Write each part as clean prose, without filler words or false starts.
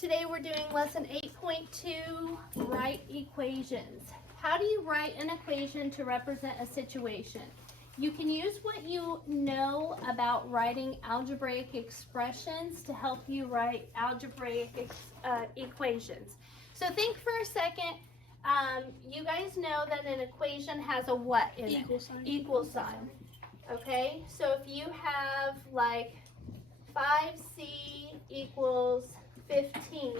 Today we're doing lesson 8.2, write equations. How do you write an equation to represent a situation? You can use what you know about writing algebraic expressions to help you write algebraic equations. So think for a second. You guys know that an equation has a what in it? Equal sign. Equal sign. Okay, so if you have like 5c equals 15,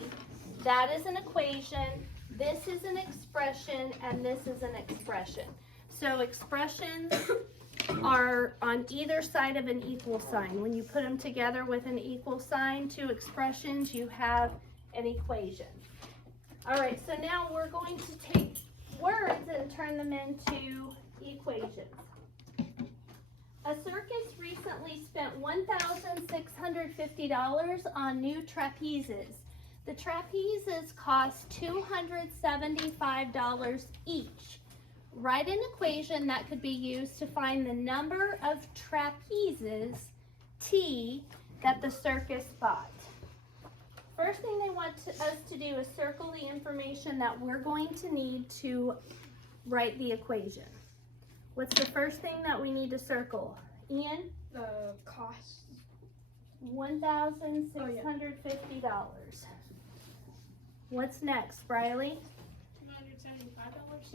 that is an equation, this is an expression, and this is an expression. So expressions are on either side of an equal sign. When you put them together with an equal sign, two expressions, you have an equation. All right, so now we're going to take words and turn them into equations. A circus recently spent $1,650 on new trapezes. The trapezes cost $275 each. Write an equation that could be used to find the number of trapezes, T, that the circus bought. First thing they want us to do is circle the information that we're going to need to write the equation. What's the first thing that we need to circle? Ian? The cost. $1,650. What's next, Briley?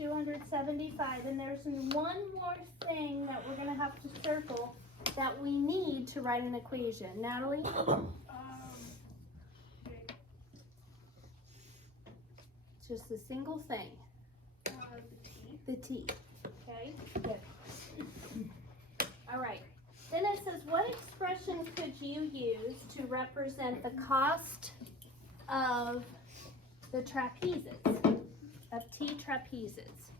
$275. $275. And there's one more thing that we're going to have to circle that we need to write an equation. Natalie? Just a single thing. The T. Okay, good. All right. Then it says, what expression could you use to represent the cost of the trapezes, of T trapezes?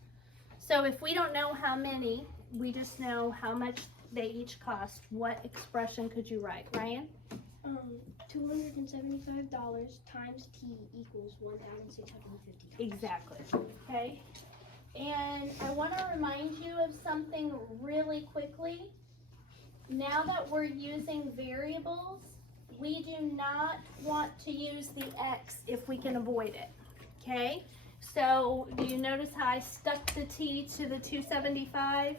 So if we don't know how many, we just know how much they each cost. What expression could you write, Ryan? $275 times T equals $1,650. Exactly. Okay. And I want to remind you of something really quickly. Now that we're using variables, we do not want to use the X if we can avoid it. Okay? So do you notice how I stuck the T to the 275?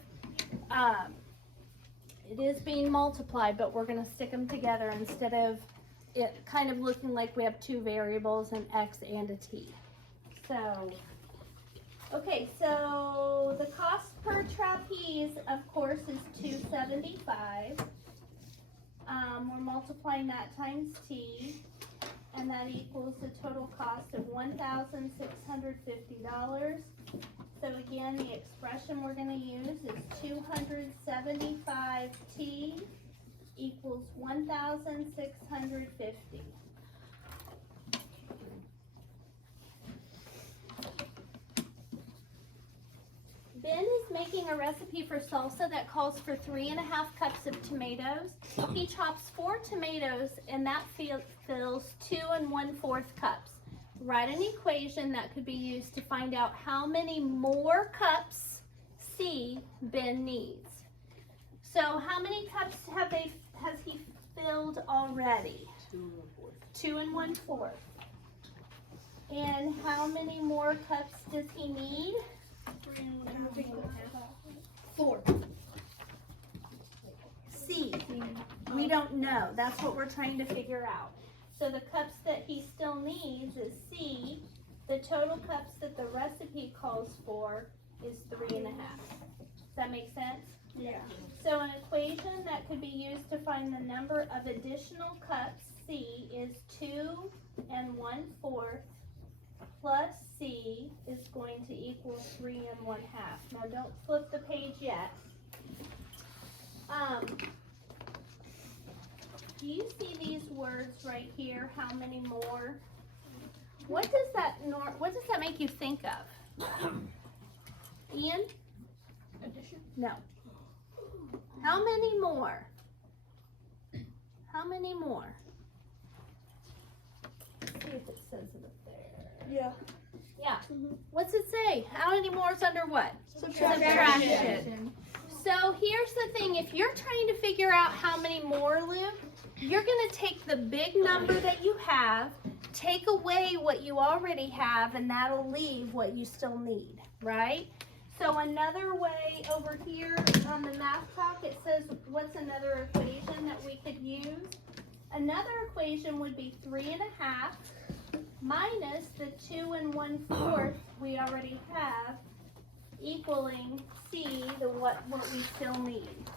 It is being multiplied, but we're going to stick them together instead of it kind of looking like we have two variables, an X and a T. So, okay, so the cost per trapeze, of course, is $275. We're multiplying that times T, and that equals the total cost of $1,650. So again, the expression we're going to use is 275T equals 1,650. Ben is making a recipe for salsa that calls for 3½ cups of tomatoes. He chops 4 tomatoes and that fills 2 1/4 cups. Write an equation that could be used to find out how many more cups C Ben needs. So how many cups has he filled already? 2 1/4. And how many more cups does he need? 3 1/2. 4. C, we don't know. That's what we're trying to figure out. So the cups that he still needs is C. The total cups that the recipe calls for is 3½ Does that make sense? Yeah. So an equation that could be used to find the number of additional cups, C, is 2 1/4 plus C is going to equal 3 1/2. Now don't flip the page yet. Do you see these words right here? How many more? What does that make you think of? Ian? Addition? No. How many more? How many more? Let's see if it says it up there. Yeah. Yeah. What's it say? How many more is under what? Subtraction. So here's the thing. If you're trying to figure out how many more, Luke, you're going to take the big number that you have, take away what you already have and that'll leave what you still need, right? So another way over here on the math talk, it says, what's another equation that we could use? Another equation would be 3.5 minus the 2 1/4 we already have, equaling C, the what we still need.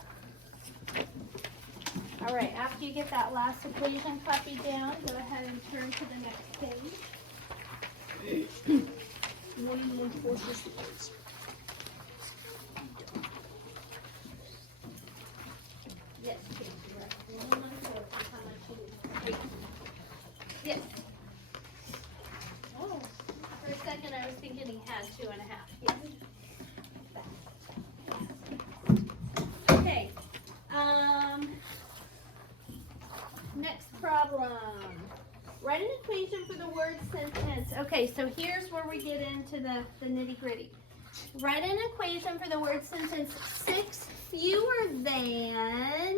All right, after you get that last equation copied down, go ahead and turn to the next page. 1 1/4 is the words. Yes, Casey, right. 1 1/4 is how much you need. Yes. Oh, for a second I was thinking he had 2.5. Yes. Okay. Next problem. Write an equation for the word sentence. Okay, so here's where we get into the nitty gritty. Write an equation for the word sentence 6 fewer than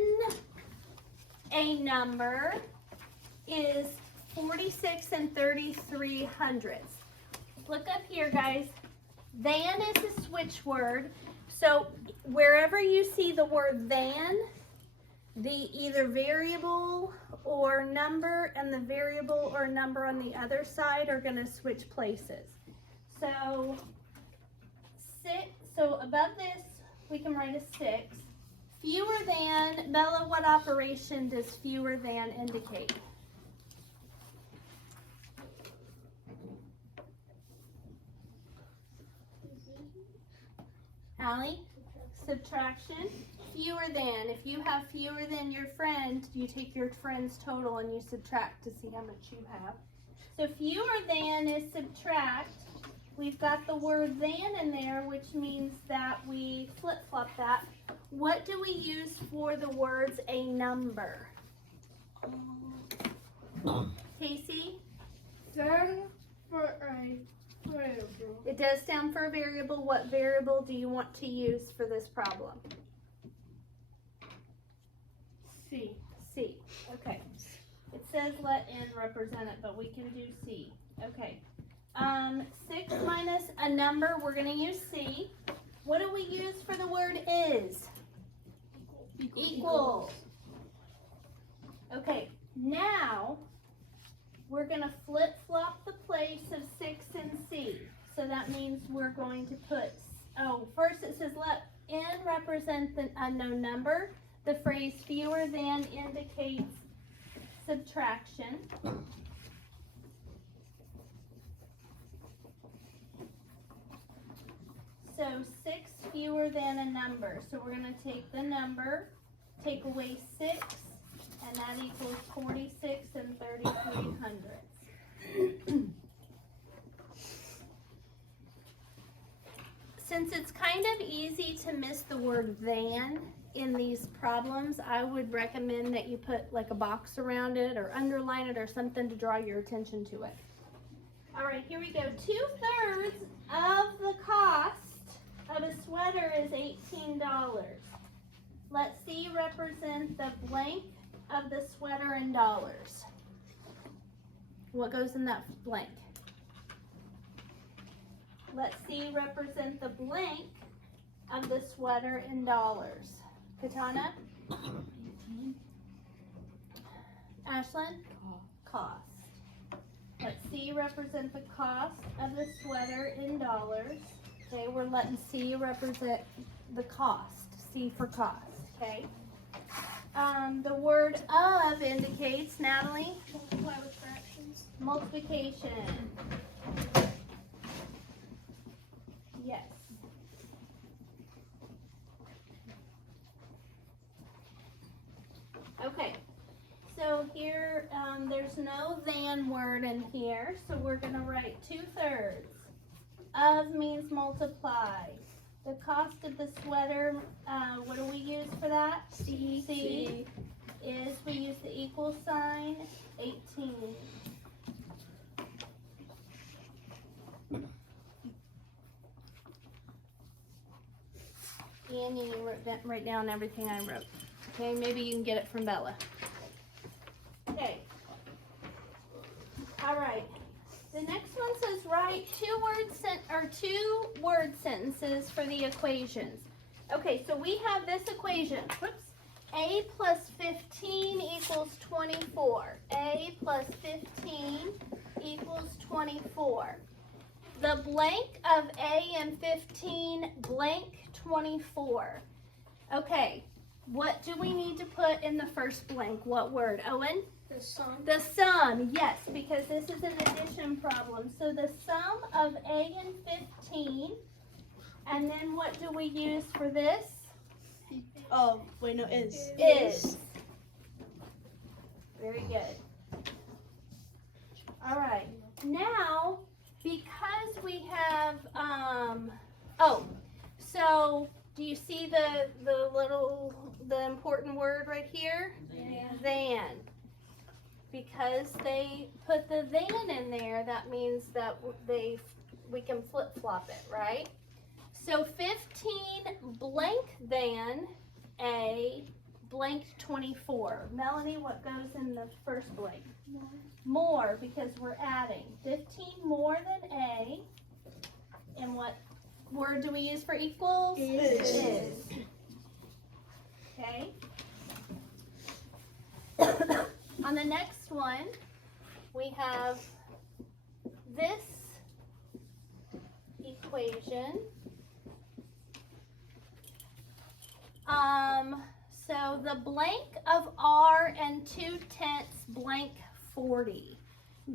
a number is 46 33/100. Look up here, guys. Than is a switch word. So wherever you see the word than, the either variable or number and the variable or number on the other side are going to switch places. So above this, we can write a 6. Fewer than, Bella, what operation does fewer than indicate? Allie? Subtraction. Fewer than. If you have fewer than your friend, you take your friend's total and you subtract to see how much you have. So fewer than is subtract. We've got the word than in there, which means that we flip-flop that. What do we use for the words a number? Casey? Stand for a variable. It does stand for a variable. What variable do you want to use for this problem? C. C. Okay. It says let n represent it, but we can do C. Okay. 6 minus a number, we're going to use C. What do we use for the word is? Equals. Okay, now we're going to flip-flop the place of 6 and C. So that means we're going to put, first it says let n represent the unknown number. The phrase fewer than indicates subtraction. So 6 fewer than a number. So we're going to take the number, take away 6, and that equals 46 33/100. Since it's kind of easy to miss the word than in these problems, I would recommend that you put like a box around it or underline it or something to draw your attention to it. All right, here we go. 2/3 of the cost of a sweater is $18. Let C represent the blank of the sweater in dollars. What goes in that blank? Let C represent the blank of the sweater in dollars. Katana? Ashlyn? Cost. Let C represent the cost of the sweater in dollars. Okay, we're letting C represent the cost. C for cost, okay? The word of indicates, Natalie? Multiply with fractions. Multiplication. Yes. Okay, so here, there's no than word in here, so we're going to write 2/3. Of means multiply. The cost of the sweater, what do we use for that? C. C is, we use the equal sign, 18. And you write down everything I wrote. Okay, maybe you can get it from Bella. Okay. All All right. The next one says write two word sentences for the equations. Okay, so we have this equation. Whoops. A plus 15 equals 24. A plus 15 equals 24. The blank of A and 15 blank 24. Okay, what do we need to put in the first blank? What word, Owen? The sum. The sum, yes, because this is an addition problem. So the sum of A and 15, and then what do we use for this? Oh, wait, no, is. Is. Very good. All right, now, because we have, so do you see the important word right here? Than. Because they put the than in there, that means that we can flip-flop it, right? So 15 blank than A blank 24. Melanie, what goes in the first blank? More, because we're adding. 15 more than A. And what word do we use for equals? Is. Okay. On the next one, we have this equation. So the blank of R and 2/10 blank 40.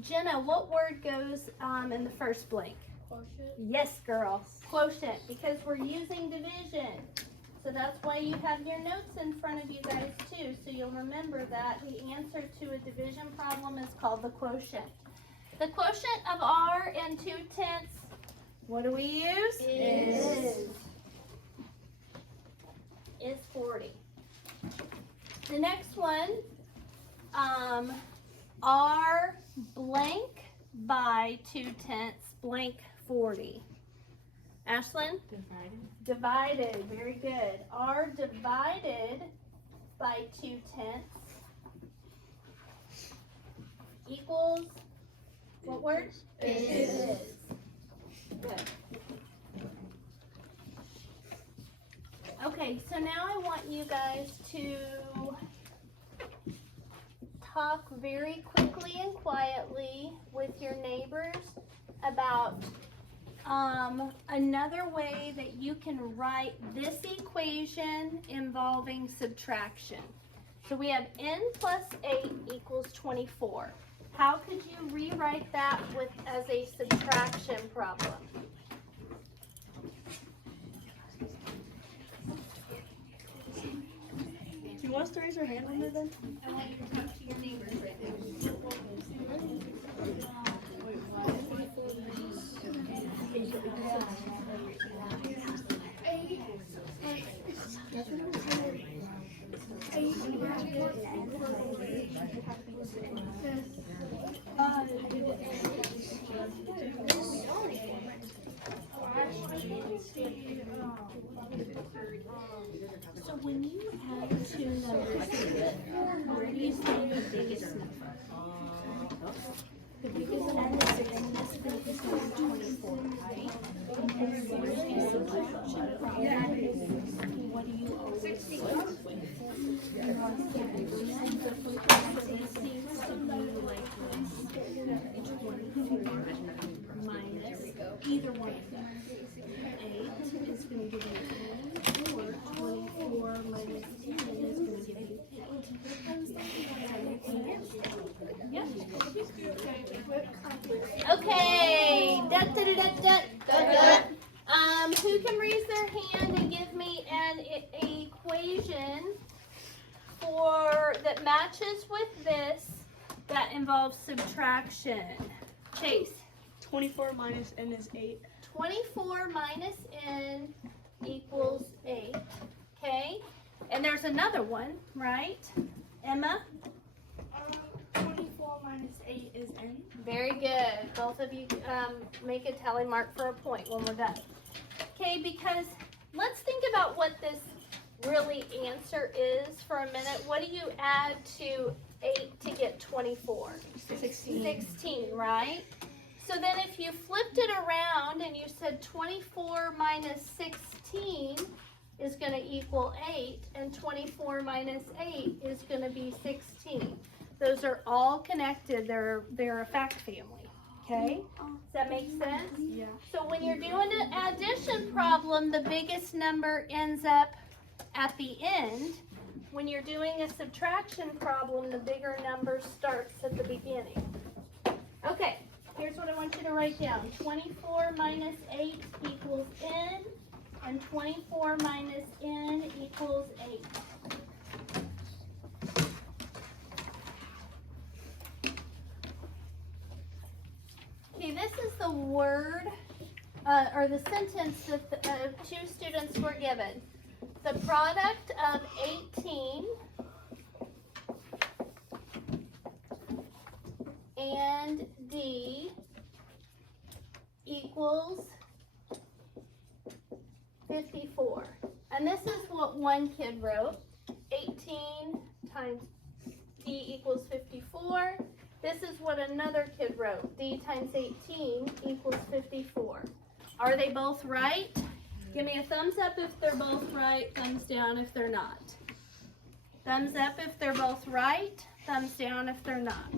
Jenna, what word goes in the first blank? Quotient. Yes, girl. Quotient, because we're using division. So that's why you have your notes in front of you guys too, so you'll remember that the answer to a division problem is called the quotient. The quotient of R and 2/10, what do we use? Is 40. The next one, R blank by 2/10 blank 40. Ashlyn? Divided, very good. R divided by 2/10 equals what word? Is. Good. Okay, so now I want you guys to talk very quickly and quietly with your neighbors about another way that you can write this equation involving subtraction. So we have n plus 8 equals 24. How could you rewrite that as a subtraction problem? Do you want us to raise our hand on it then? I want you to talk to your neighbors right now. So when you add two numbers together, where do you see the biggest number? The biggest number in this group is going to be 24, right? And where do you subtraction from? What do you always do? You want to get the frequency seems to be like this. 22 minus either one of them. 8 is going to give you 10, or 24 minus 10 is going to give you 8. Yeah. Okay. Who can raise their hand and give me an equation that matches with this that involves subtraction? Chase. 24 minus n is 8. 24 minus n equals 8. Okay? And there's another one, right? Emma? 24 minus 8 is n. Very good. Both of you make a tally mark for a point when we're done. Okay, because let's think about what this really answer is for a minute. What do you add to 8 to get 24? 16. 16, right? So then if you flipped it around and you said 24 minus 16 is going to equal 8, and 24 minus 8 is going to be 16. Those are all connected. They're a fact family. Okay? Does that make sense? Yeah. So when you're doing an addition problem, the biggest number ends up at the end. When you're doing a subtraction problem, the bigger number starts at the beginning. Okay, here's what I want you to write down. 24 minus 8 equals n, and 24 minus n equals 8. Okay, this is the word, or the sentence that the, 2 students were given. The product of 18 and D equals 54. And this is what one kid wrote. 18 times D equals 54. This is what another kid wrote. D times 18 equals 54. Are they both right? Give me a thumbs up if they're both right, thumbs down if they're not. Thumbs up if they're both right, thumbs down if they're not.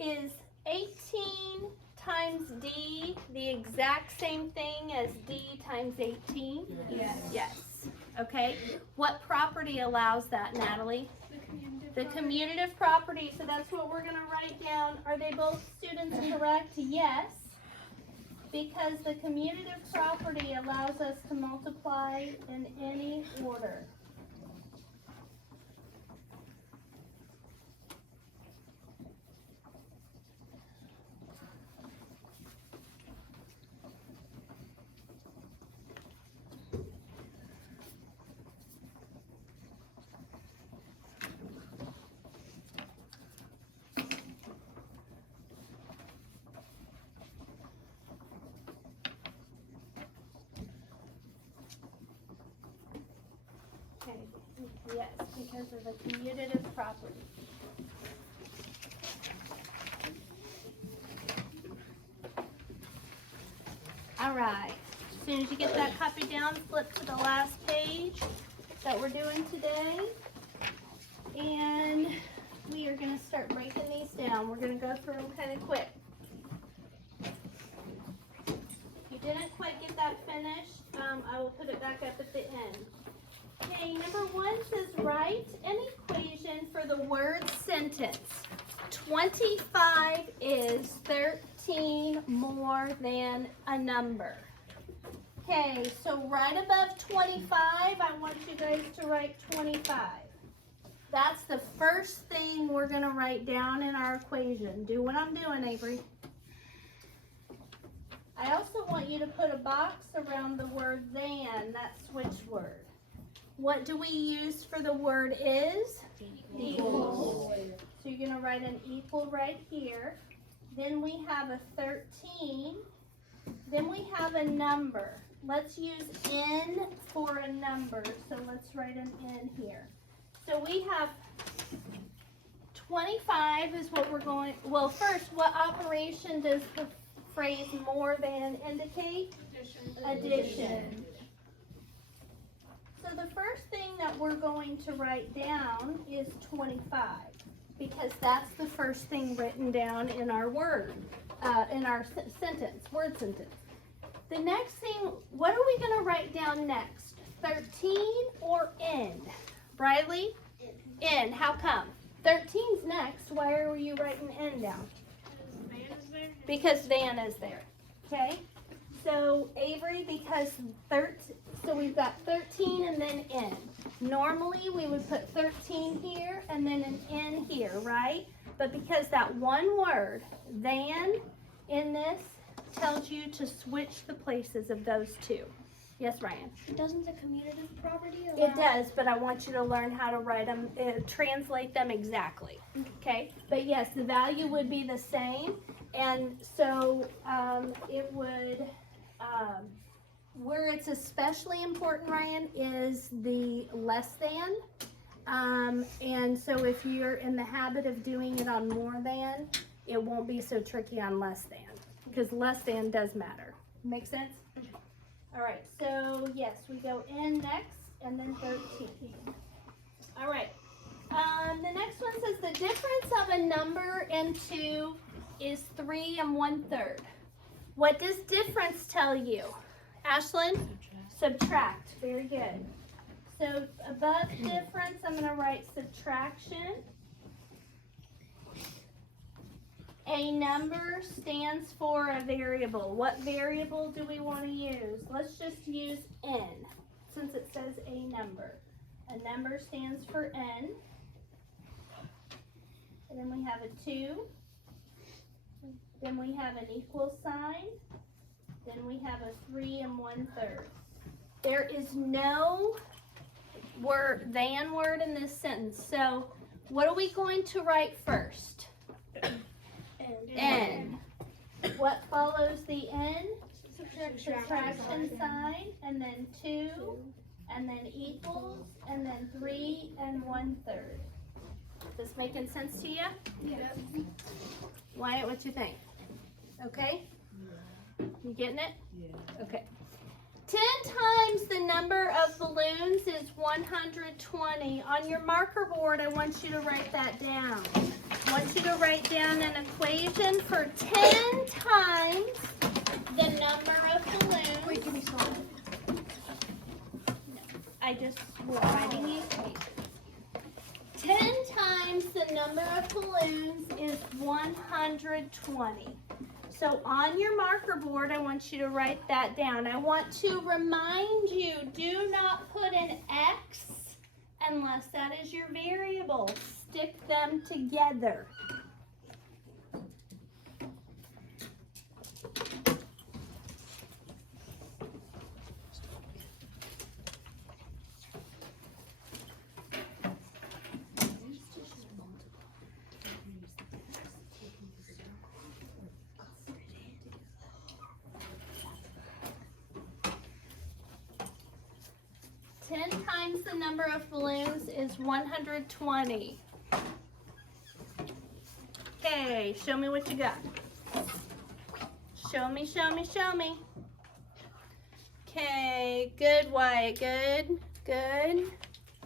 Is 18 times D the exact same thing as D times 18? Yes. Yes. Okay. What property allows that, Natalie? The commutative property. So that's what we're going to write down. Are they both students correct? Yes. Because the commutative property allows us to multiply in any order. Okay. Yes, because of the commutative property. All right. As soon as you get that copy down, flip to the last page that we're doing today. And we are going to start breaking these down. We're going to go through them kind of quick. If you didn't quite get that finished, I will put it back up at the end. Okay, number 1 says write an equation for the word sentence. 25 is 13 more than a number. Okay, so right above 25, I want you guys to write 25. That's the first thing we're going to write down in our equation. Do what I'm doing, Avery. I also want you to put a box around the word than, that switch word. What do we use for the word is? Equals. So you're going to write an equal right here. Then we have a 13. Then we have a number. Let's use n for a number. So let's write an n here. So we have 25 is what we're going, well first, what operation does the phrase more than indicate? Addition. So the first thing that we're going to write down is 25, because that's the first thing written down in our word, in our sentence, word sentence. The next thing, what are we going to write down next? 13 or n? Briley? N. How come? 13's next. Why are you writing n down? Because than is there. Okay? So Avery, because so we've got 13 and then n. Normally we would put 13 here and then an n here, right? But because that one word, than, in this, tells you to switch the places of those two. Yes, Ryan? Doesn't the commutative property allow? It does, but I want you to learn how to write them, translate them exactly. Okay? But yes, the value would be the same. And so it would, Where it's especially important, Ryan, is the less than. And so if you're in the habit of doing it on more than, it won't be so tricky on less than, because less than does matter. Make sense? All right, so yes, we go in next, and then 13. All right, the next one says the difference of a number and 2 is 3 1/3. What does difference tell you? Ashlyn? Subtract. Very good. So above difference, I'm going to write subtraction. A number stands for a variable. What variable do we want to use? Let's just use n, since it says a number. A number stands for n. And then we have a 2. Then we have an equal sign. Then we have a 3 1/3. There is no than word in this sentence. So what are we going to write first? N. What follows the n? Subtraction sign, and then 2, and then equals, and then 3 1/3. This making sense to you? Yeah. Wyatt, what you think? Okay? You getting it? Yeah. Okay. 10 times the number of balloons is 120. On your marker board, I want you to write that down. I want you to write down an equation for 10 times the number of balloons. Wait, give me some. I just was writing the equation. 10 times the number of balloons is 120. So on your marker board, I want you to write that down. I want to remind you, do not put an X unless that is your variable. Stick them together. Times the number of balloons is 120. Okay, show me what you got. Show me, show me, show me. Okay, good, Wyatt, good, good,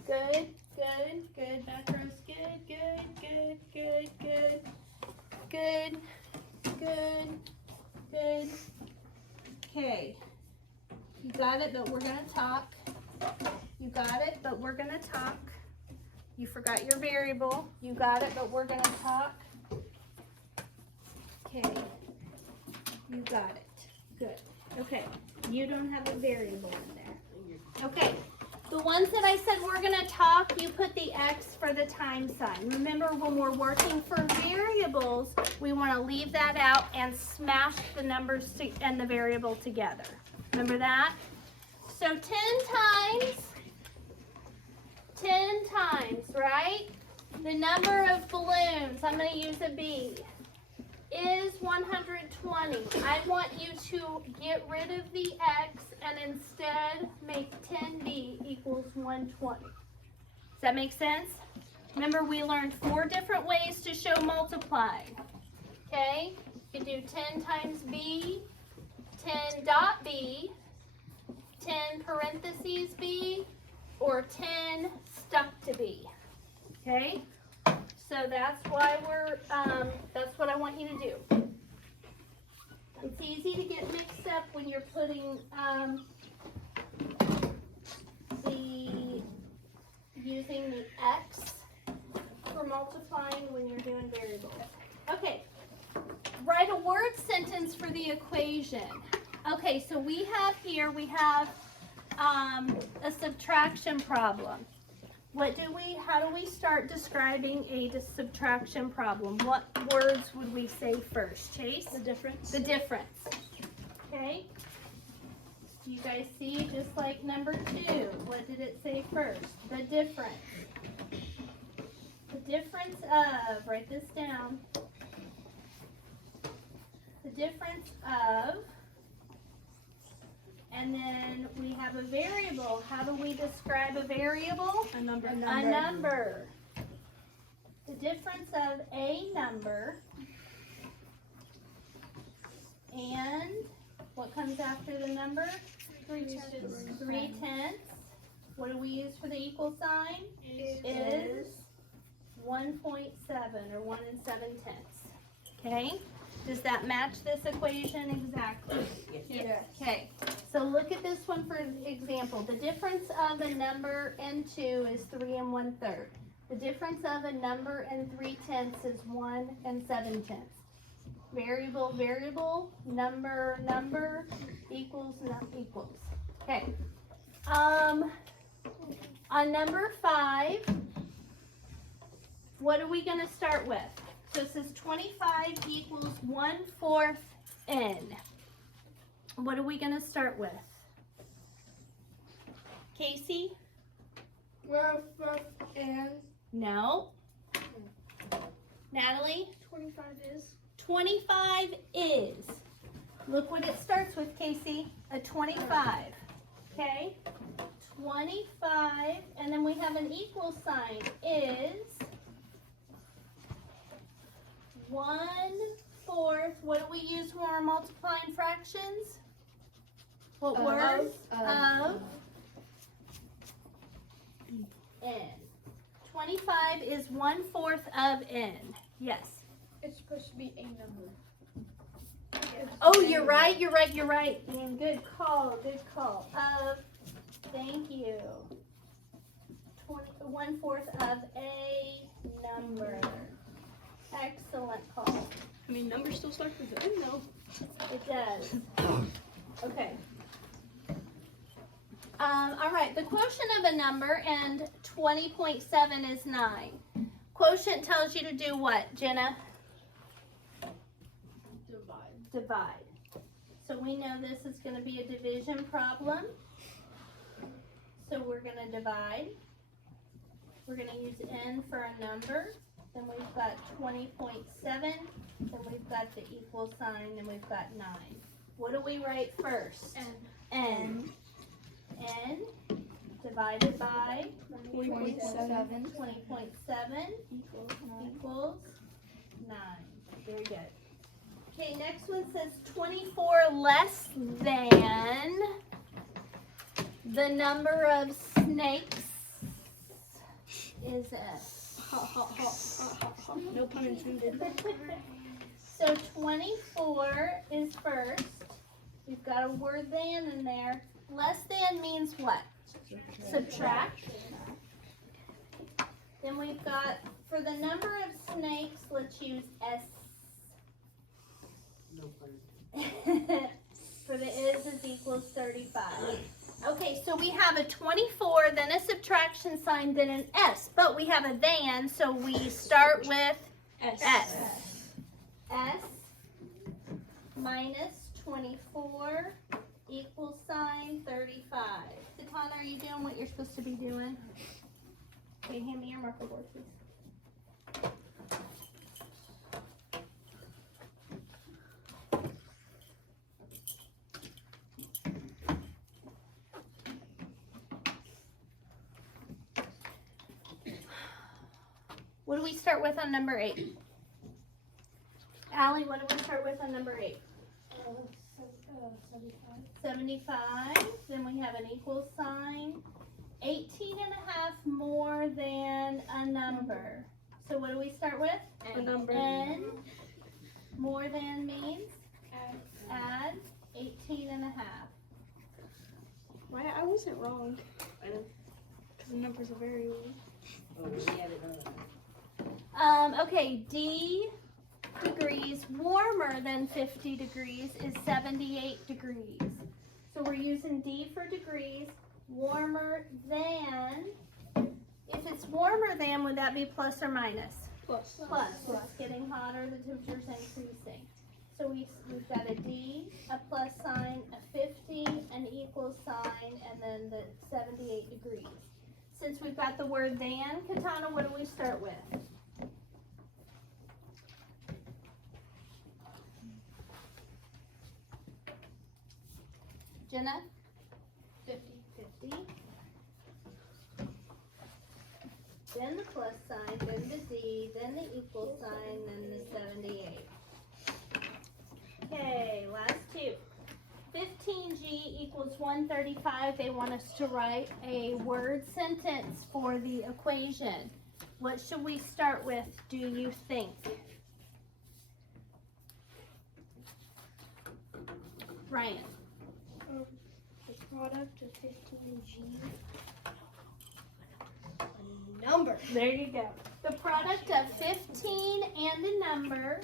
good, good, good. Back row's good, good, good, good, good, good, good, good. Okay, you got it, but we're gonna talk. You got it, but we're gonna talk. You forgot your variable. You got it, but we're gonna talk. Okay. You got it. Good. Okay. You don't have a variable in there. Okay. The ones that I said we're gonna talk, you put the X for the time sign. Remember, when we're working for variables, we wanna leave that out and smash the numbers and the variable together. Remember that? So 10 times, right? The number of balloons, I'm going to use a B, is 120. I want you to get rid of the X and instead make 10B equals 120. Does that make sense? Remember, we learned 4 different ways to show multiply. Okay? You can do 10 times B, 10 dot B, 10 parentheses B, or 10 stuck to B. Okay? So that's why that's what I want you to do. It's easy to get mixed up when you're putting using the X for multiplying when you're doing variables. Okay. Write a word sentence for the equation. Okay, so we have a subtraction problem. How do we start describing a subtraction problem? What words would we say first, Chase? The difference. The difference. Okay? Do you guys see, just like number 2, what did it say first? The difference. The difference of, write this down. The difference of And then we have a variable. How do we describe a variable? A number. A number. The difference of a number and what comes after the number? 3/10. 3/10. What do we use for the equal sign? Is 1.7 or 1 7/10. Okay? Does that match this equation exactly? Yes. Okay, so look at this one for example. The difference of a number and 2 is 3 1/3. The difference of a number and 3/10 is 1 7/10. Variable, variable, number, number, equals, equals. Okay. On number 5, what are we going to start with? So it says 25 equals 1/4 n. What are we going to start with? Casey? And No. Natalie? 25 is 25 is. Look what it starts with, Casey. A 25. Okay? 25, and then we have an equal sign, is 1/4. What do we use when we're multiplying fractions? What word? Of n. 25 is 1/4 of n. Yes. it's supposed to be a number. Oh, you're right. And good call. Thank you. 1/4 of a number. Excellent call. I mean, numbers still start with an N though. It does. Okay. All right. The quotient of a number and 20.7 is 9. Quotient tells you to do what, Jenna? Divide. So we know this is going to be a division problem. So we're going to divide. We're going to use n for a number. Then we've got 20.7. Then we've got the equal sign. Then we've got 9. What do we write first? N. N divided by 20.7 20.7 equals 9. Very good. Okay, next one says 24 less than the number of snakes is S. No pun intended. So 24 is first. We've got a word than in there. Less than means what? Subtract. Then we've got, for the number of snakes, let's use S. For the is equals 35. Okay, so we have a 24, then a subtraction sign, then an S. But we have a than, so we start with S. S minus 24 equals sign 35. Katana, are you doing what you're supposed to be doing? Okay, hand me your marker board, please. What do we start with on number 8? Allie, what do we start with on number 8? 75. Then we have an equal sign. 18 and a half more than a number. So what do we start with? A number. N. More than means? Add 18 and a half. Why, I wasn't wrong. Because the number's a variable. Okay, D degrees warmer than 50 degrees is 78 degrees. So we're using D for degrees. Warmer than. If it's warmer than, would that be plus or minus? Plus. Plus. It's getting hotter, the temperature's increasing. So we've got a D, a plus sign, a 50, an equal sign, and then the 78 degrees. Since we've got the word than, Katana, what do we start with? Jenna? then the plus sign, then the Z, then the equal sign, then the 78. Okay, last two. 15G equals 135. They want us to write a word sentence for the equation. What should we start with, do you think? Ryan. The product of 15G. A number. There you go. The product of 15 and a number.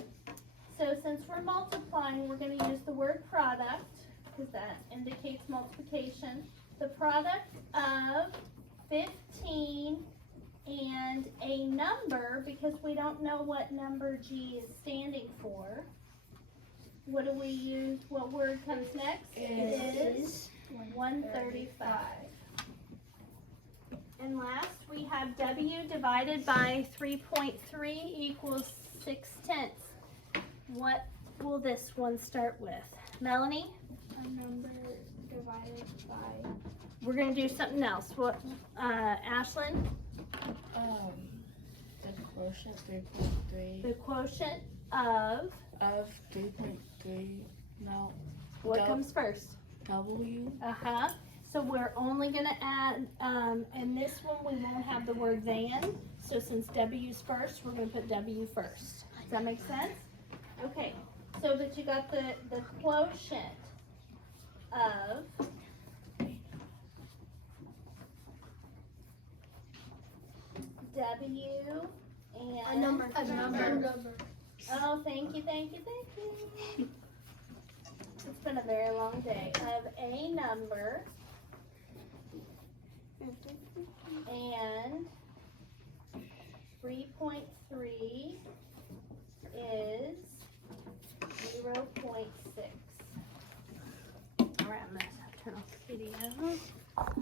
So since we're multiplying, we're going to use the word product because that indicates multiplication. The product of 15 and a number, because we don't know what number G is standing for. What do we use? What word comes next? It is 135. And last, we have W divided by 3.3 equals 6/10. What will this one start with? Melanie? A number divided by. We're going to do something else. What, Ashlyn? The quotient 3.3 The quotient of, 3.3. No, what comes first? W. Uh-huh. So we're only going to add, and this one we won't have the word than. So since W's first, we're going to put W first. Does that make sense? Okay. So that you got the quotient of W and A number. Oh, thank you. It's been a very long day. Of a number and 3.3 is 0.6. All right, I'm gonna turn off the video.